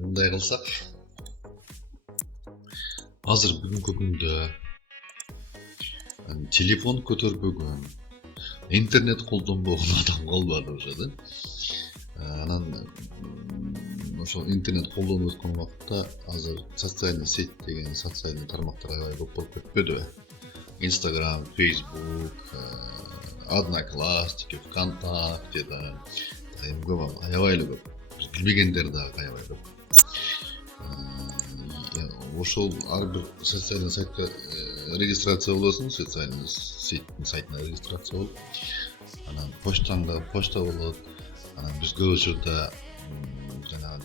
мындай кылсак, азыр бүгүнкү күндө телефон көтөрбөгөн, интернет колдонбогон адам калбады уже да. Анан ошо интернет колдонуп өткөн убакта азыр социальный сеть деген социальный тармактар аябай көп болуп кетпедиби? Instagram, Facebook, Одноклассники, ВКонтакте да, аябай эле көп. Биз билбегендер дагы аябай көп. Ошол ар бир социальный сайтка регистрация болосуң, социальный сеттин сайтына регистрация болуп, анан почтаңда почта болот. Анан биз көп учурда жанагы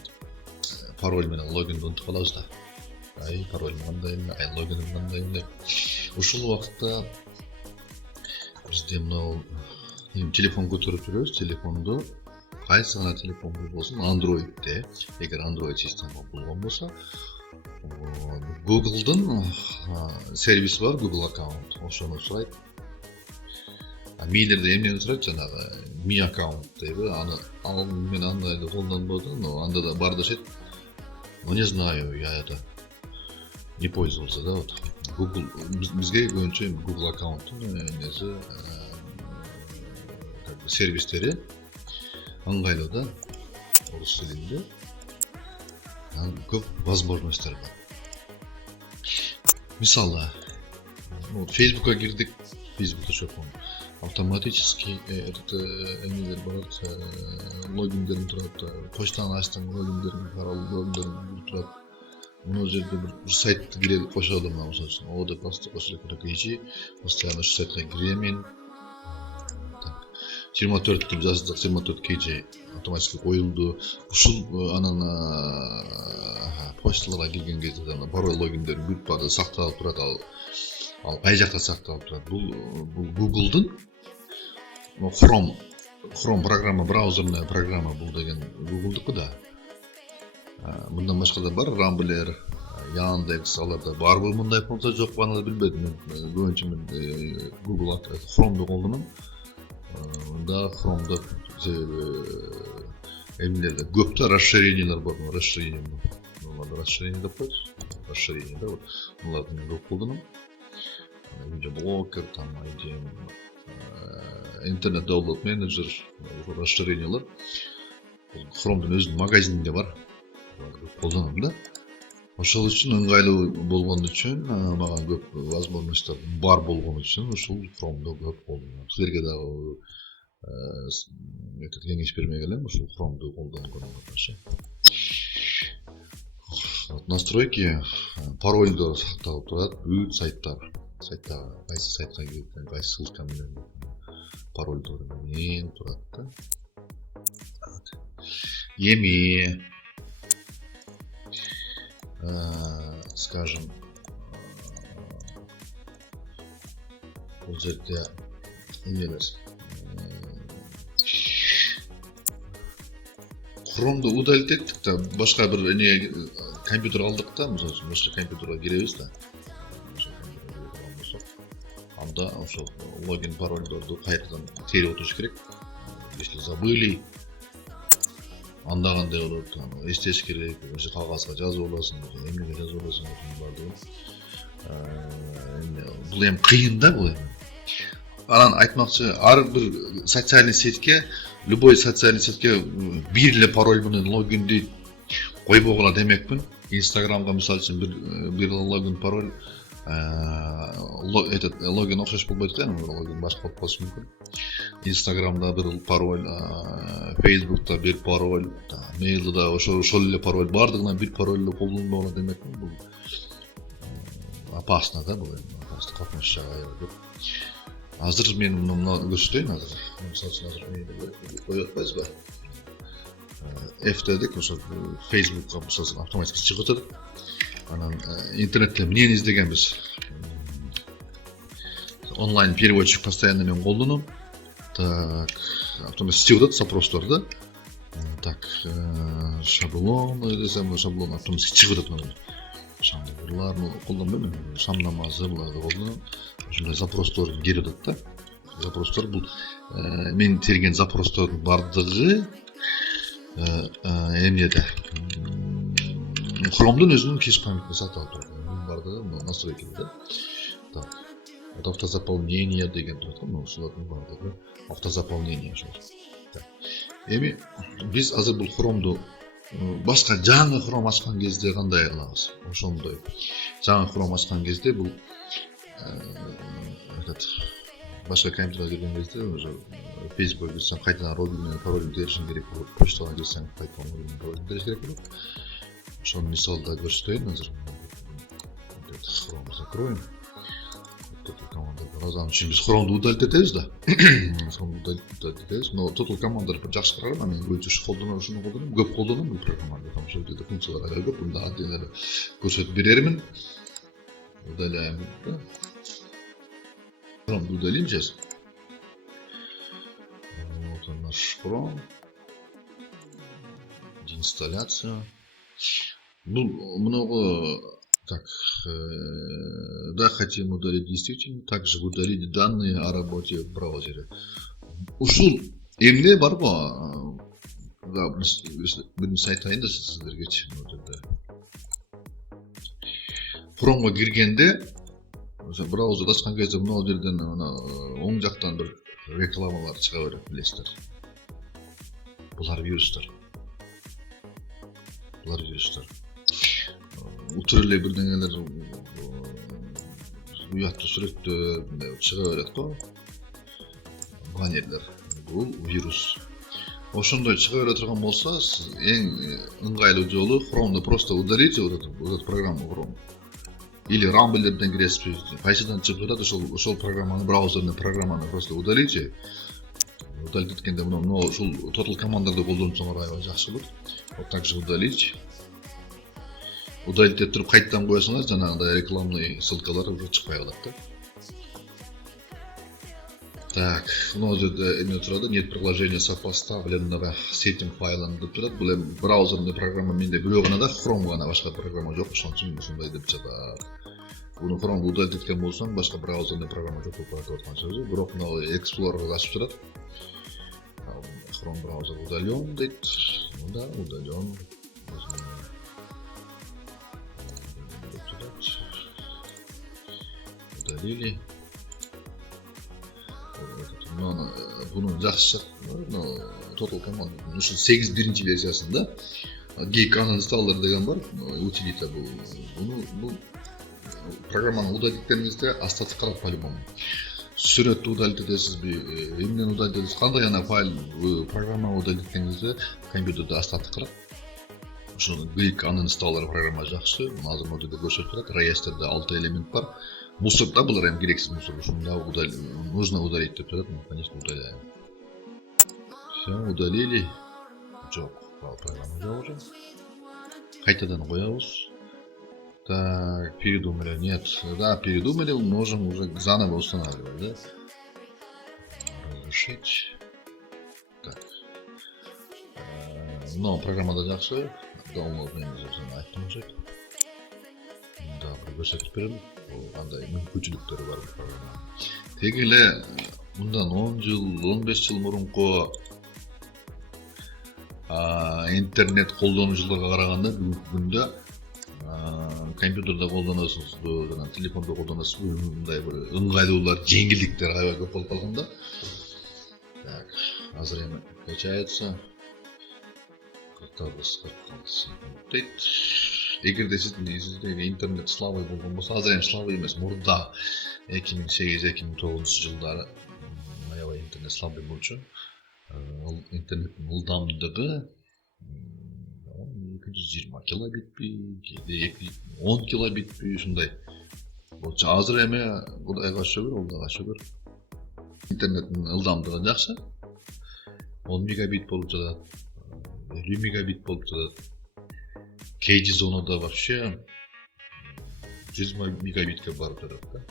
пароль менен логинди унутуп калабыз да. Ай пароль кандай эле, ай логиним кандай эле. Ушул убакта бизде мынау телефон көтөрүп жүрөбүз. Телефонду кайсы гана телефон болбосун, Android'де, эгер Android система болгон болсо, Google'дын сервиси бар, Google аккаунт. Ошону сурайт. Мейлерде эмнени сурайт, жанагы Mi аккаунт дейби. Аны мен андайды колдонбодум, но анда да бар дешет. Но не знаю, я это не пользовался, да, вот. Google, бизге көбүнчө Google аккаунттун эмеси, как бы сервистери ыңгайлуу да, орус тилинде. Көп возможностьтер бар. Мисалы, Facebook'a кирдик, Facebook'та чөп автоматически эмелер барат, логиндерин турат, почтаны ачтың, логиндерин турат. Мына жерде бир сайтты кире кошодум, мисалы үчүн ОД кошулуп кетечи, постоянно ошол сайтка киремин. 24 деп жаздык, 24 KG автоматически коюлду. Ушул анан почталарга кирген кезде пароль логиндерин бүт баары сакталып турат. Ал кай жакта сакталып турат? Бул Google'дун Chrome программа, браузерная программа бул деген Google'дуку да. Мындан башка да бар, Rambler, Яндекс, аларда барбы мындай функция жокпу, аны билбедим. Мен көбүнчө мен Google Chrome'ду колдоном. Да, Chrome'да эмнелерде көптө расширениялар бар, расширение. Буларды расширение деп коет. Расширение да, вот. Буларды мен көп колдоном. Видеоблокер, там IDM, интернет download менеджер, расширениялар. Chrome'дун өзүнүн магазининде бар. Колдоном да. Ошол үчүн ыңгайлуу болгон үчүн, мага көп возможностьтор бар болгон үчүн ушул Chrome'ду көп колдоном. Силерге дагы кеңеш бермек элем, ушул Chrome'ду колдонгонуңарга. Настройки, парольдор сакталып турат, бүт сайттар. Сайтта кайсы сайтка кирип, кайсы ссылка менен парольдор менен турат да. Эми скажем, бул жерде эмелер Chrome'ду удалить эттик да, башка бир эне компьютер алдык да, мисалы үчүн башка компьютерге киребиз да. Анда ошо логин парольдорду кайтадан терип отуруш керек. Если забыли, анда кандай болот, эстеш керек, ошо кагазга жазып аласың, эмнеге жазып аласың, бул эми кыйын да, бул эми. Анан айтмакчы, ар бир социальный сетьке, любой социальный сетьке бир эле пароль менен логинди койбогула демекмин. Инстаграмга мисалы үчүн бир логин пароль, этот логин окшош болбойт да, логин башка болуп калышы мүмкүн. Инстаграмда бир пароль, Фейсбукта бир пароль, мейлда ошол эле пароль, бардыгына бир пароль эле колдонбогула демекмин. Бул опасно да, бул опасно, коркунуч жагы көп. Азыр мен муну көрсөтөйүн азыр. Мисалы үчүн азыр мени коюп атпайсызбы? F дедик, ошо Facebook'ка мисалы автоматически чыгып атат. Анан интернетте эмнени издегенбиз? Онлайн переводчик постоянно мен колдоном. Так, автоматически чыгып атат запростор. Так, шаблон десем, шаблон автоматически чыгып атат. Шаблонларны колдонбойм, шам намазыларды колдоном. Ошондой запростор келип атат да. Запростор бул мен терген запростордун бардыгы эмнеде Chrome'dan өзүнүн кеш памятini сатып алып турат. Мунун бардыгы настройкада. Так. Вот автозаполнение деген турат го, ушулардын бардыгы автозаполнение ошол. Так. Эми биз азыр бул Chrome'ду башка жаңы Chrome ачкан кезде кандай кылабыз? Ошондой. Жаңы Chrome ачкан кезде бул этот башка компьютерге кирген кезде уже Facebook'a girсең кайтадан логин менен пароль теришиң керек болот. Почтага кирсең кайтадан логин менен пароль териш керек болот. Ошону мисалда көрсөтөйүн азыр. Chrome закроем. Total командалар азан үчүн биз Chrome'ду удалить этебиз да. Chrome'ду удалить этебиз. Но Total командалар жакшы караган, мен өчүш ушуну колдоном, көп колдоном бул программаны. Потому что өтө функциялар аябай көп. Мында адденелер көрсөтүп берермин. Удаляем. Chrome'ду удалим сейчас. Вот он наш Chrome. Деинсталляция. Ну, много. Так, да, хотим удалить действительно. Также удалить данные о работе в браузере. Ушул эмне бар го? Да, биринчи айтайын да сиздерге. Chrome'га киргенде, браузер ачкан кезде мына жерден оң жактан бир рекламалар чыга берет, билесиздер. Булар вирустар. Утур эле бирдеңелер уяттуу сүрөттө чыга берет го. Баннерлер. Бул вирус. Ошондой чыга бере турган болсо, сиз эң ыңгайлуу жолу Chrome'ду просто удалите, вот эту программу Chrome. Или Rumble'ден киресиз, кайсыдан чыгып турат, ошол программаны, браузерный программаны просто удалите. Удалить эткенде мына ушул Total командаларды колдонсоңор аябай жакшы болот. Вот так же удалить. Удалить этип кайттан коесуңар, жанагындай рекламный ссылкалар уже чыкпай калат да. Так, мына жерде эмне турат? Нет приложения сопоставленного с этим файлом деп турат. Бул эми браузерный программа менде бирөө гана да, Chrome гана, башка программа жок. Ошон үчүн ушундай деп жатат. Буну Chrome'ду удалить эткен болсоң, башка браузерный программа жок деп атат аткан сөзү. Бирок мына Explorer ачып турат. Chrome браузер удален дейт. Ну да, удален. Удалили. Bunun жакшы, Total Command, ушу 8-биринчи версиясында Geek Uninstaller деген бар, утилита бул. Бул программаны удалить эткенingizде остаток калат по-любому. Сүрөттү удалить этесизби, эмнени удалить этесиз, кандай гана файл программаны удалить эткенingizде компьютерде остаток калат. Ошо Geek Uninstaller программа жакшы, азыр могу жерде көрсөтүп турат, реестрде 6 элемент бар. Мусорда булар эми керексиз мусор, ушунда нужно удалить деп турат, мы, конечно, удаляем. Все, удалили. Жок, программа жок уже. Кайтадан коебуз. Так, передумали, нет. Да, передумали, можем уже заново устанавливать, да? Разрешить. Так. Но программада жакшы, download менеджерден айттым уже. Да, көрсөтүп берем. Кандай мүмкүнчүлүктөрү бар бул программанын. Теги эле мындан 10 жыл, 15 жыл мурунку интернет колдонуучуларга караганда бүгүнкү күндө компьютерде колдоносузбу, жана телефондо колдоносузбу, мындай бир ыңгайлуулар, жеңилдиктер аябай көп болуп калган да. Так, азыр эми качается. Дейт. Эгерде сиздерге интернет слабый болгон болсо, азыр эми слабый эмес, мурда 2008-2009 жылдары аябай интернет слабый болчу. Интернеттин ылдамдыгы 220 килобитпи, кээде 10 килобитпи ушундай болчу. Азыр эми Кудайга шүгүр, Аллага шүгүр. Интернеттин ылдамдыгы жакшы. 10 мегабит болуп жатат, 50 мегабит болуп жатат. Кейди зонада вообще 100 мегабитке барып жатат да.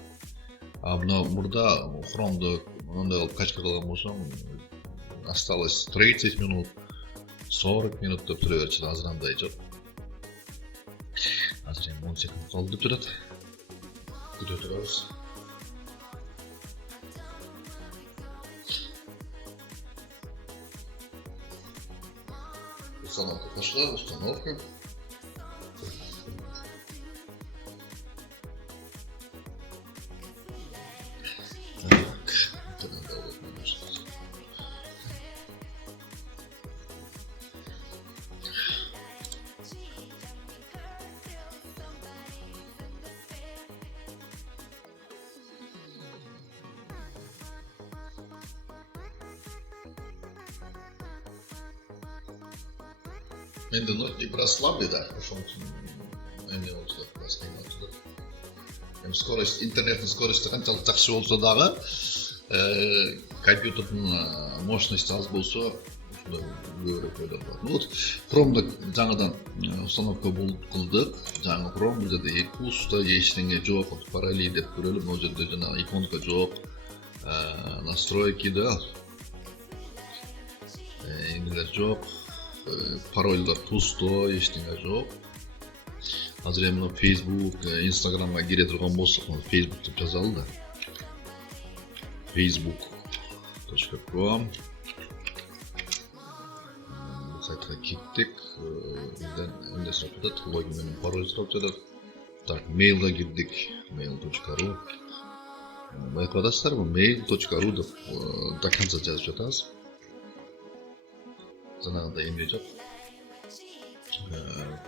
А мурда Chrome'ду мындай кылып качка кылган болсоң, осталось 30 минут, 40 минут деп тура берчү, азыр андай жок. Азыр эми 10 секунд калды деп турат. Күтө турабыз. установка пошла, установка. Так, это надо вот немножко. Енді ноутбук біраз слабый, да, ошон үчүн эме болуп атат, біраз кыйын болуп атат. Эми скорость, интернеттин скорости канчалык жакшы болсо дагы, компьютердин мощности аз болсо, ушундай көбүрөөк ойлоп калат. Ну вот Chrome'да жаңыдан установка кылдык. Жаңы Chrome бул жерде эки уста, эчтене жок, параллель деп көрөлү. Бул жерде жана иконка жок. Настройки да. Эмелер жок. Парольдер пусто, эчтене жок. Азыр эми Facebook, Instagramга кире турган болсок, Facebook деп жазалы да. facebook.com сайтка кирдик. Эмне сурап жатат? Логин менен пароль сурап жатат. Так, mailга кирдик. mail.ru. Байкап атасыздарбы? mail.ru деп до конца жазып жатабыз. Жанагындай эмне жок.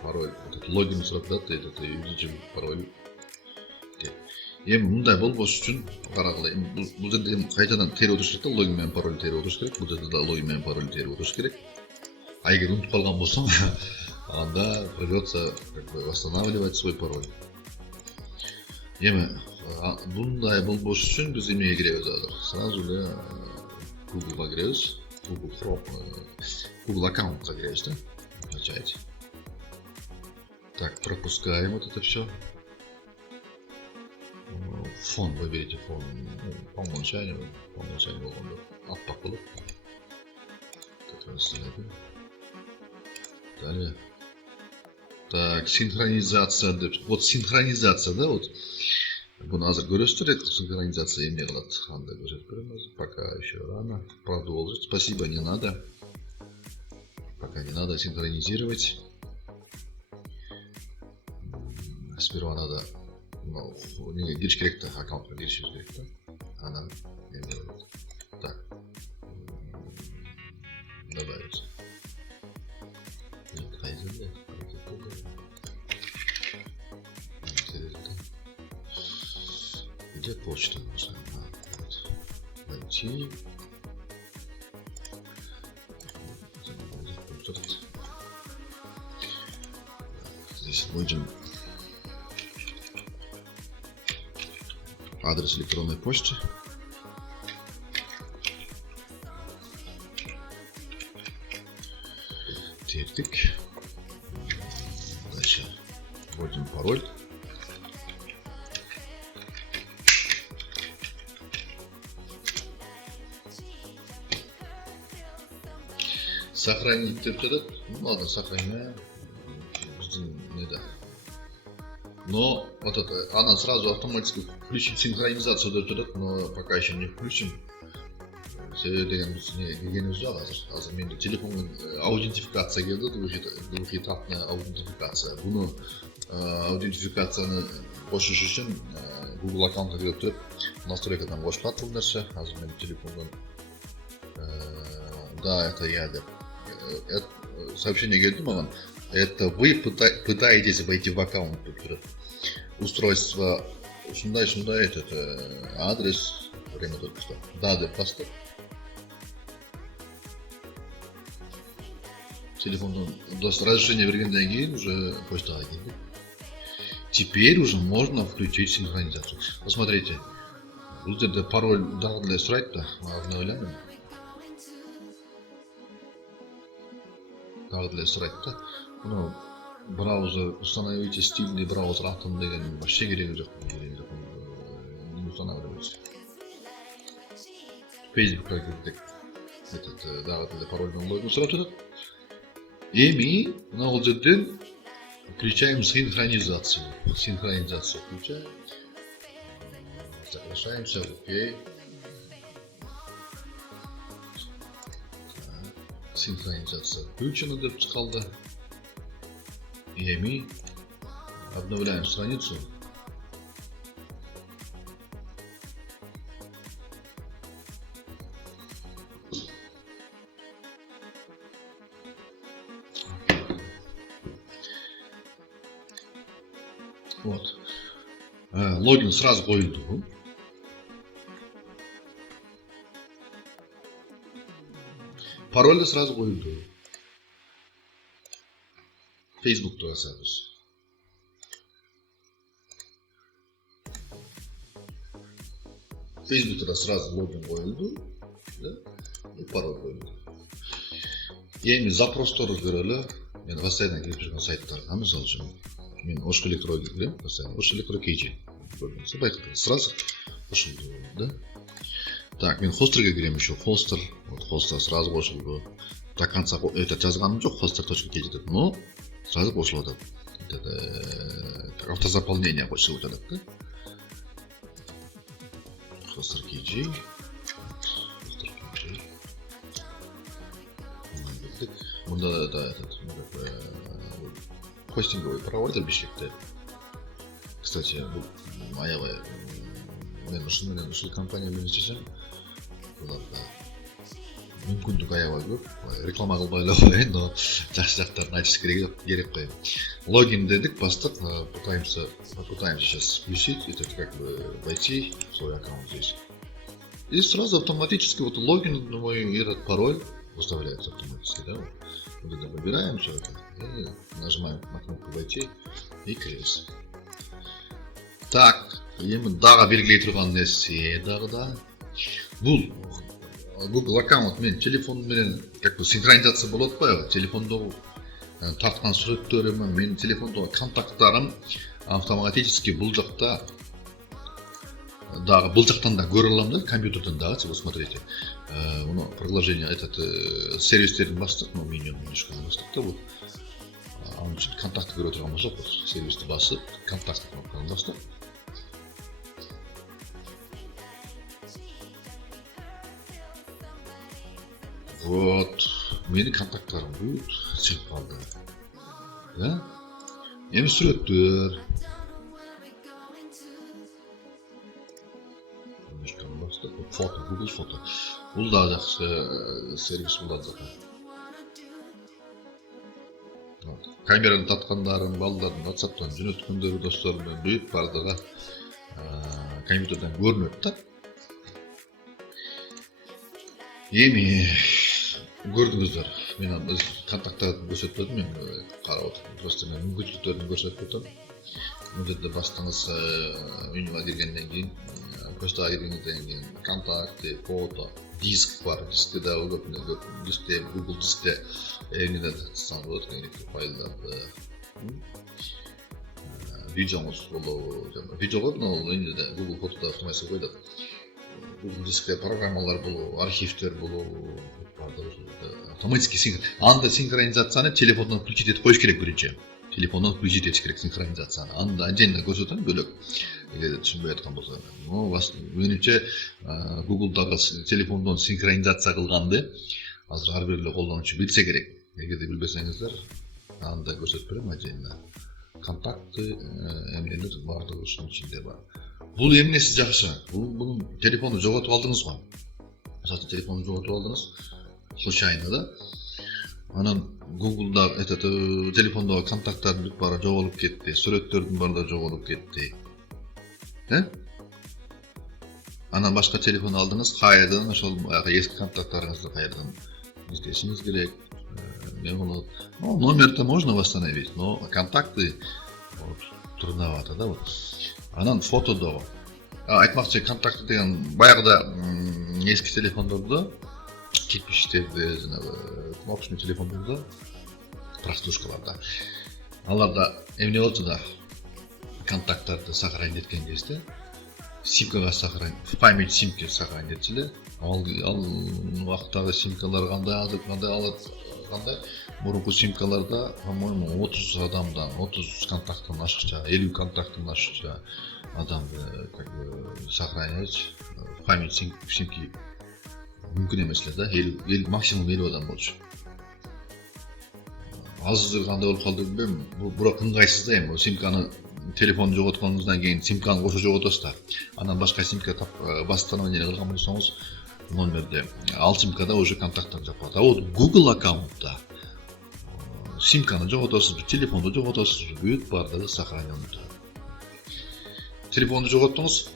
Пароль, логин сурап жатат, этот юзер пароль. Эми мындай болбош үчүн карагыла. Бул жерде кайtadan терип отуруш керек да, логин менен пароль терип отуруш керек. Бул жерде да логин менен пароль терип отуруш керек. А эгер унутуп калган болсоң, анда придется восстанавливать свой пароль. Эми мындай болбош үчүн биз эмнеге киребиз азыр? Сразу эле Google'га киребиз. Google Chrome, Google аккаунтка киребиз да. Начать. Так, пропускаем вот это все. Фон, выберите фон. По умолчанию болгондо аппак болот. Далее. Так, синхронизация деп. Вот синхронизация, да, вот. Буну азыр көрөсүздөр, синхронизация эмне кылат? Анда көрсөтүп беребиз. Пока еще рано. Продолжить. Спасибо, не надо. Пока не надо синхронизировать. Сперва надо неге кириш керек да, аккаунтка киришибиз керек да. Анан эмне болот? Так. Добавить. Нет, хайзерде. Где почта нужна? Вот. Найти. Здесь вводим адрес электронной почты. Тик-тик. Дальше вводим пароль. Сохранить деп жатат. Ну ладно, сохраняем. Не да. Но вот это, она сразу автоматически включит синхронизацию деп жатат, но пока еще не включим. Себеби деген биз не дегенибиз жок азыр менде телефондун аутентификация келди, двухэтапная аутентификация. Буну аутентификацияны кошуш үчүн Google аккаунтка кирип туруп настройкадан кошулат бул нерсе. Азыр менин телефондон да, это я деп сообщение келди мага. Это вы пытаетесь войти в аккаунт деп турат. Устройство ушундай этот адрес, время только что. Да, деп басты. Телефондон разрешение бергенден кийин уже почтага келди. Теперь уже можно включить синхронизацию. Посмотрите. Бул жерде пароль дагы деле сурайт да, обновляем. Дагы деле сурайт да. Ну, браузер, установите стильный браузер Atom деген вообще кереги жок. Не устанавливается. Facebook'ка кирдик. Этот дагы деле пароль менен логин сурап жатат. Эми мына бул жерден включаем синхронизацию. Синхронизацию включаем. Соглашаемся, окей. Синхронизация включена деп қалды. Эми обновляем страницу. Вот. Логин сразу қойылды. Пароль сразу қойылды. Facebook'ta жасадық. Facebook'ta сразу логин қойылды, да? И пароль қойылды. Эми запростарды көрелі. Мен постоянно келіп жүрген сайттарға, мысалы үшін мен Oshko Electro'ға кіремін, постоянно Oshko Electro KG. Байқадыңыз, сразу қосылды, да? Так, мен хостерге кіремін еще. Хостер, вот хостер сразу қосылды. До конца это жазғаным жоқ, hoster.kg деп, но сразу қосылды. Автозаполнение қосылып жатады, да? Hoster KG. Мұнда да хостинговый провайдер бешкекте. Кстати, бұл аябай мен ушул компаниямен иштесем, буларда мүмкүндүк аябай көп. Реклама кылбай эле коеюн, но жакшы жактарын айтыш керек коем. Логин дедик, бастык. Попытаемся сейчас включить, это как бы войти в свой аккаунт здесь. И сразу автоматически вот логин, мой этот пароль выставляется автоматически, да? Вот это выбираем все это и нажимаем на кнопку войти и кіресіз. Так, енді дағы белгілей тұрған нәрсе да. Бұл Google аккаунт мен телефонмен как бы синхронизация болады ғой, телефондағы тартқан суреттерім, менің телефондағы контакттарым автоматически бұл жақта дағы бұл жақтан да көре аламын да, компьютерден дағы, вы смотрите. Приложение этот сервистердің бастық, но меню немножко бастық та бұл. Оның үшін контакты көре отырған болсақ, сервисті басып, контакты кнопканы бастық. Вот, менің контакттарым бұл сөйтіп қалды. Да? Енді суреттер. Фото, Google фото. Бұл да жақсы сервис болады. Камераны татқандарым, балдардың WhatsApp-тан жөнөткөндөрү, досторумдан бүт бардыгы компьютерден көрүнөт да. Эми көрдүңүздөр, мен өз контакттарды көрсөтпөдүм, мен карап отурдум. Просто мен мүмкүнчүлүктөрүн көрсөтүп отурдум. Бұл жерде бастыңыз менюға кіргеннен кейін, почтаға кіргеннен кейін контакты, фото, диск бар. Дискте да көп дискте, Google дискте эңине тастан болот, керектүү файлдарды. Видеоңуз болобу, видеого эңине Google фотода автоматически коёт. Google дискте программалар болобу, архивдер болобу, автоматически анда синхронизацияны телефондон включить этип коюш керек биринчи. Телефондан включить етіш керек синхронизацияны. Анда отдельно көрсөтөм, бөлөк. Эгер түшүнбөй аткан болсо. Но менимче Google'дагы телефондон синхронизация кылганды азыр ар бир эле колдонуучу билсе керек. Эгерде билбесеңиздер, анда көрсөтүп берем отдельно. Контакты, эмнелер бардыгы ушунун ичинде бар. Бул эмнеси жакшы? Бул телефонду жоготуп алдыңыз го. Мисалы телефонду жоготуп алдыңыз, случайно да. Анан Google'da телефондагы контакттардын бүт баары жоголуп кетти, сүрөттөрдүн баары жоголуп кетти. Анан башка телефон алдыңыз, кайрадан ошол эски контакттарыңызды кайрадан издешиңиз керек. Не болот? Ну, номер-то можно восстановить, но контакты трудновато, да, вот. Анан фотодо. Айтмакчы, контакты деген баягыда эски телефондордо кирпичтерде, жанагы кнопочный телефондордо, прослушкаларда. Аларда эмне болчу да, контакттарды сохранить эткен кезде симкага сохранить, в память симки сохранить этчиле. Ал убактагы симкалар кандай алат, мурунку симкаларда, по-моему, 30 адамдан, 30 контакттан ашыкча, 50 контакттан ашыкча адамды как бы сохранять в память симки мүмкүн эмес эле да, максимум 50 адам болчу. азыр кандай болуп калды билбейм. Бирок ыңгайсыз да эми симканы телефонду жоготконуңуздан кийин симканы кошо жоготосуз да. Анан башка симка восстановление кылган болсоңуз номерде ал симкада уже контакттар жок болот. А вот Google аккаунтта симканы жоготосуз, телефонду жоготосуз, бүт баардыгы сохранён турат. Телефонду жоготтуңуз,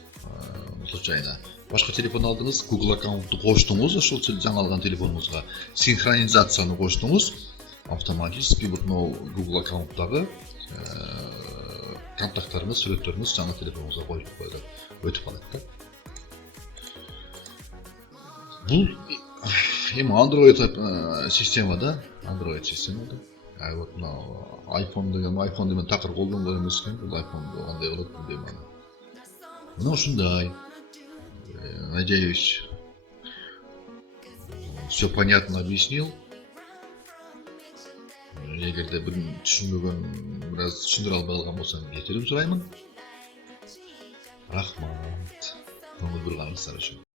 случайно башка телефон алдыңыз, Google аккаунтту коштуңуз, ошол жаңы алган телефонуңузга синхронизацияны коштуңуз, автоматически Google аккаунттагы контакттарыңыз, сүрөттөрүңүз жаңы телефонуңузга коюлуп коюлат, өтүп калат да. Бул эми Android системада. А вот iPhone деген такыр колдонгон эмес экен. Бул iPhone кандай болот билбейм аны. Мына ушундай. Надеюсь, все понятно объяснил. Эгерде бир түшүнбөгөн, бир аз түшүндүрө албай калган болсом, кечирим сураймын. Рахмат. Көңүл бурганыңыздар үчүн.